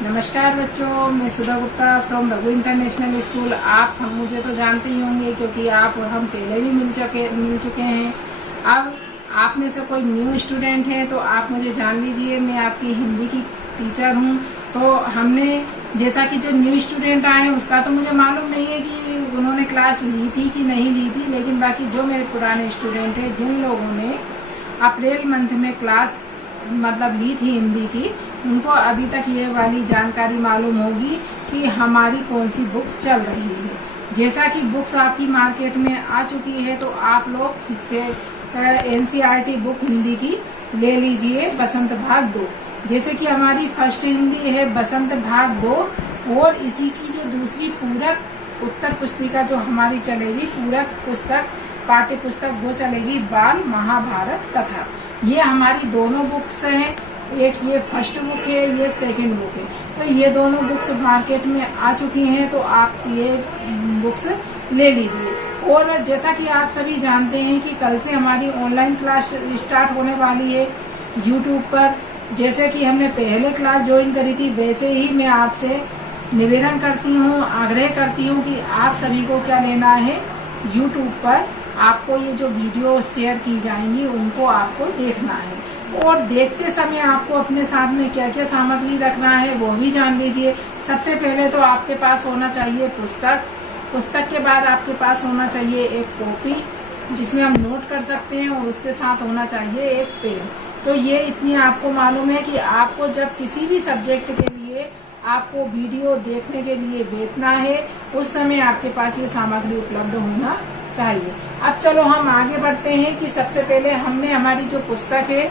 नमस्कार बच्चों, मैं Sudha Gupta from Raghu international school. आप हम मुझे तो जानते ही होंगे क्योंकि आप और हम पहले भी मिल चुके हैं। अब आप में से कोई न्यू स्टूडेंट है तो आप मुझे जान लीजिए, मैं आपकी हिंदी की टीचर हूँ। तो हमने जैसा कि जो न्यू स्टूडेंट आए उसका तो मुझे मालूम नहीं है कि उन्होंने क्लास ली थी कि नहीं ली थी, लेकिन बाकी जो मेरे पुराने स्टूडेंट हैं, जिन लोगों ने अप्रैल मंथ में क्लास ली थी हिंदी की, उनको अभी तक ये वाली जानकारी मालूम होगी कि हमारी कौन सी बुक चल रही है। जैसा कि बुक्स आपकी मार्केट में आ चुकी है तो आप लोग से एनसीईआरटी बुक हिंदी की ले लीजिए, बसंत भाग 2। जैसे कि हमारी फर्स्ट हिंदी है बसंत भाग 2, और इसी की जो दूसरी पूरक उत्तर पुस्तिका जो हमारी चलेगी, पूरक पुस्तक पाठ्य पुस्तक, वो चलेगी बाल महाभारत कथा। ये हमारी दोनों बुक्स हैं, एक ये फर्स्ट बुक है, ये सेकंड बुक है। तो ये दोनों बुक्स मार्केट में आ चुकी हैं, तो आप ये बुक्स ले लीजिए। और जैसा कि आप सभी जानते हैं कि कल से हमारी ऑनलाइन क्लास स्टार्ट होने वाली है यूट्यूब पर। जैसे कि हमने पहले क्लास ज्वाइन करी थी, वैसे ही मैं आपसे निवेदन करती हूँ, आग्रह करती हूँ कि आप सभी को क्या लेना है, यूट्यूब पर आपको ये जो वीडियो शेयर की जाएंगी उनको आपको देखना है। और देखते समय आपको अपने साथ में क्या क्या सामग्री रखना है वो भी जान लीजिए। सबसे पहले तो आपके पास होना चाहिए पुस्तक। पुस्तक के बाद आपके पास होना चाहिए एक कॉपी जिसमें हम नोट कर सकते हैं, और उसके साथ होना चाहिए एक पेन। तो ये इतनी आपको मालूम है कि आपको जब किसी भी सब्जेक्ट के लिए आपको वीडियो देखने के लिए बैठना है, उस समय आपके पास ये सामग्री उपलब्ध होना चाहिए। अब चलो हम आगे बढ़ते हैं कि सबसे पहले हमने हमारी जो पुस्तक है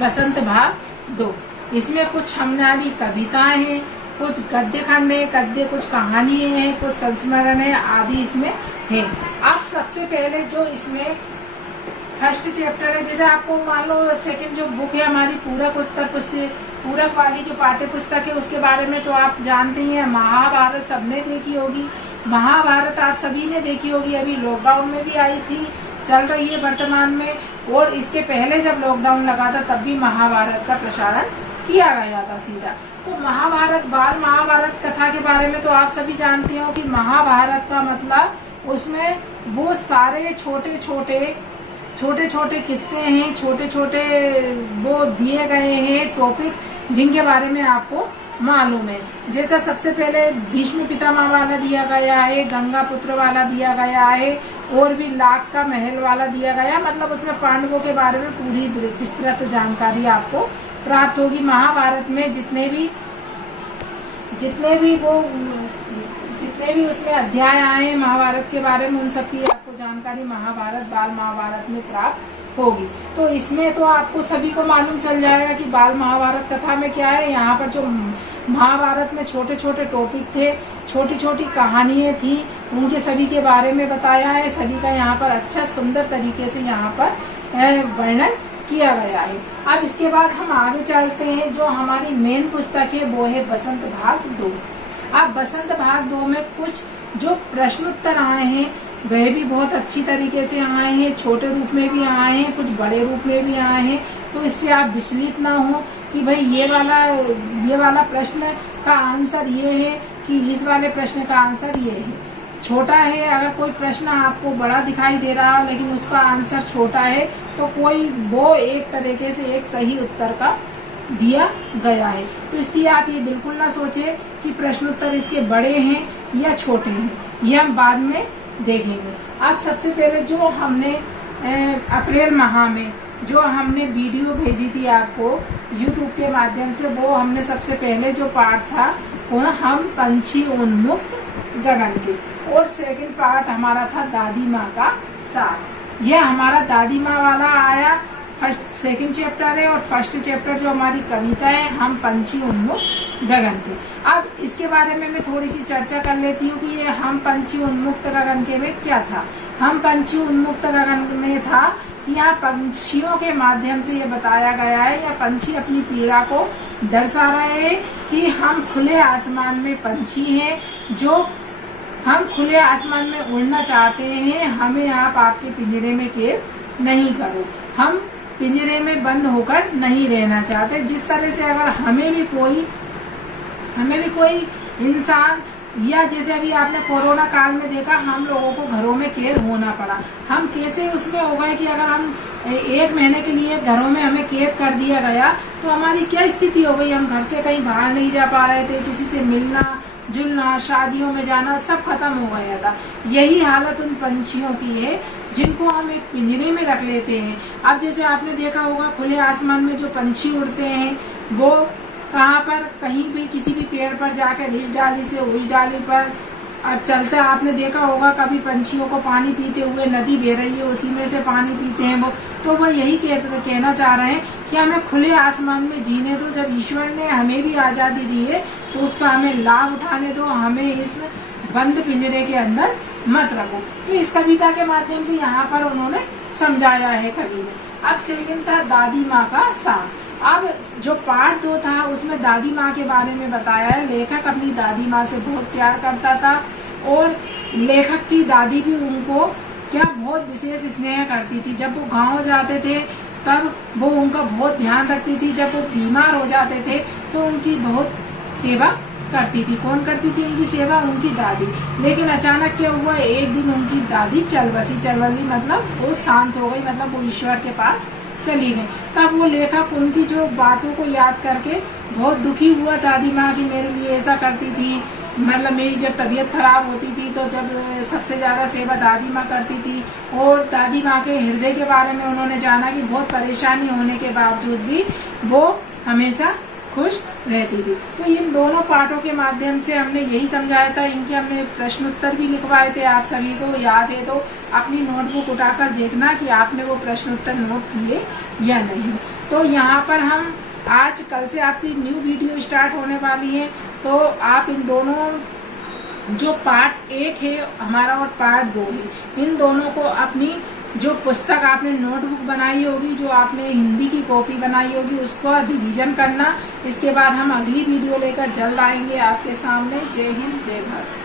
बसंत भाग 2, इसमें कुछ हमारी कविताएं हैं, कुछ गद्य खंड है, कुछ कहानियां हैं, कुछ संस्मरण है आदि इसमें है। अब सबसे पहले जो इसमें फर्स्ट चैप्टर है, जैसे आपको मान लो सेकंड जो बुक है हमारी पूरक उत्तर पुस्तिका, पूरक वाली जो पाठ्य पुस्तक है उसके बारे में तो आप जानते ही हैं। महाभारत सबने देखी होगी, महाभारत आप सभी ने देखी होगी, अभी लॉकडाउन में भी आई थी, चल रही है वर्तमान में। और इसके पहले जब लॉकडाउन लगा था तब भी महाभारत का प्रसारण किया गया था सीधा। तो महाभारत बाल महाभारत कथा के बारे में तो आप सभी जानते हो कि महाभारत का मतलब उसमें वो सारे छोटे छोटे किस्से हैं, छोटे छोटे वो दिए गए हैं टॉपिक जिनके बारे में आपको मालूम है। जैसा सबसे पहले भीष्म पितामह वाला दिया गया है, गंगा पुत्र वाला दिया गया है, और भी लाख का महल वाला दिया गया। मतलब उसमें पांडवों के बारे में पूरी विस्तृत जानकारी आपको प्राप्त होगी। महाभारत में जितने भी उसमें अध्याय आए महाभारत के बारे में, उन सब की आपको जानकारी महाभारत बाल महाभारत में प्राप्त होगी। तो इसमें तो आपको सभी को मालूम चल जाएगा कि बाल महाभारत कथा में क्या है। यहाँ पर जो महाभारत में छोटे छोटे टॉपिक थे, छोटी छोटी कहानियां थी, उनके सभी के बारे में बताया है। सभी का यहाँ पर अच्छा सुंदर तरीके से यहाँ पर वर्णन किया गया है। अब इसके बाद हम आगे चलते हैं, जो हमारी मेन पुस्तक है वो है बसंत भाग 2। अब बसंत भाग 2 में कुछ जो प्रश्नोत्तर आए हैं वह भी बहुत अच्छी तरीके से आए हैं, छोटे रूप में भी आए हैं, कुछ बड़े रूप में भी आए हैं। तो इससे आप विचलित ना हो कि भाई ये वाला प्रश्न का आंसर ये है कि इस वाले प्रश्न का आंसर ये है। छोटा है, अगर कोई प्रश्न आपको बड़ा दिखाई दे रहा है लेकिन उसका आंसर छोटा है तो कोई वो एक तरीके से एक सही उत्तर का दिया गया है। तो इसलिए आप ये बिल्कुल ना सोचे कि प्रश्नोत्तर इसके बड़े हैं या छोटे हैं, ये हम बाद में देखेंगे। अब सबसे पहले जो हमने अप्रैल माह में जो हमने वीडियो भेजी थी आपको यूट्यूब के माध्यम से, वो हमने सबसे पहले जो पार्ट था वो हम पंछी उन्मुक्त गगन के, और सेकंड पार्ट हमारा था दादी माँ का साथ। यह हमारा दादी माँ वाला आया, फर्स्ट सेकंड चैप्टर है, और फर्स्ट चैप्टर जो हमारी कविता है हम पंछी उन्मुक्त गगन के। अब इसके बारे में मैं थोड़ी सी चर्चा कर लेती हूँ कि ये हम पंछी उन्मुक्त गगन के में क्या था। हम पंछी उन्मुक्त गगन में था कि यहाँ पंछियों के माध्यम से ये बताया गया है, या पंछी अपनी पीड़ा को दर्शा रहे हैं कि हम खुले आसमान में पंछी हैं, जो हम खुले आसमान में उड़ना चाहते हैं, हमें आप आपके पिंजरे में कैद नहीं करो, हम पिंजरे में बंद होकर नहीं रहना चाहते। जिस तरह से अगर हमें भी कोई हमें भी कोई इंसान, या जैसे अभी आपने कोरोना काल में देखा, हम लोगों को घरों में कैद होना पड़ा। हम कैसे उसमें हो गए कि अगर हम 1 महीने के लिए घरों में हमें कैद कर दिया गया तो हमारी क्या स्थिति हो गई। हम घर से कहीं बाहर नहीं जा पा रहे थे, किसी से मिलना जुलना, शादियों में जाना सब खत्म हो गया था। यही हालत उन पंछियों की है जिनको हम एक पिंजरे में रख लेते हैं। अब जैसे आपने देखा होगा, खुले आसमान में जो पंछी उड़ते हैं वो कहाँ पर, कहीं भी किसी भी पेड़ पर जाकर इस डाली से उस डाली पर चलते, आपने देखा होगा कभी पंछियों को पानी पीते हुए, नदी बह रही है उसी में से पानी पीते हैं वो। तो वो यही कहना चाह रहे हैं कि हमें खुले आसमान में जीने दो। जब ईश्वर ने हमें भी आजादी दी है तो उसका हमें लाभ उठाने दो, हमें इस बंद पिंजरे के अंदर मत रखो। तो इस कविता के माध्यम से यहाँ पर उन्होंने समझाया है कवि ने। अब सेकंड था दादी माँ का सांप। अब जो पार्ट 2 था उसमें दादी माँ के बारे में बताया है। लेखक अपनी दादी माँ से बहुत प्यार करता था और लेखक की दादी भी उनको क्या बहुत विशेष स्नेह करती थी। जब वो गाँव जाते थे तब वो उनका बहुत ध्यान रखती थी। जब वो बीमार हो जाते थे तो उनकी बहुत सेवा करती थी। कौन करती थी उनकी सेवा? उनकी दादी। लेकिन अचानक क्या हुआ, एक दिन उनकी दादी चल बसी मतलब वो शांत हो गई, मतलब वो ईश्वर के पास चली गई। तब वो लेखक उनकी जो बातों को याद करके बहुत दुखी हुआ। दादी माँ की मेरे लिए ऐसा करती थी, मतलब मेरी जब तबीयत खराब होती थी तो जब सबसे ज्यादा सेवा दादी माँ करती थी। और दादी माँ के हृदय के बारे में उन्होंने जाना कि बहुत परेशानी होने के बावजूद भी वो हमेशा खुश रहती थी। तो इन दोनों पाठों के माध्यम से हमने यही समझाया था। इनके हमने प्रश्न उत्तर भी लिखवाए थे। आप सभी को याद है तो अपनी नोटबुक उठाकर देखना कि आपने वो प्रश्न उत्तर नोट किए या नहीं। तो यहाँ पर हम आज कल से आपकी न्यू वीडियो स्टार्ट होने वाली है। तो आप इन दोनों, जो पार्ट 1 है हमारा और पार्ट 2 है, इन दोनों को अपनी जो पुस्तक आपने नोटबुक बनाई होगी, जो आपने हिंदी की कॉपी बनाई होगी, उसको रिवीजन करना। इसके बाद हम अगली वीडियो लेकर जल्द आएंगे आपके सामने। जय हिंद, जय भारत।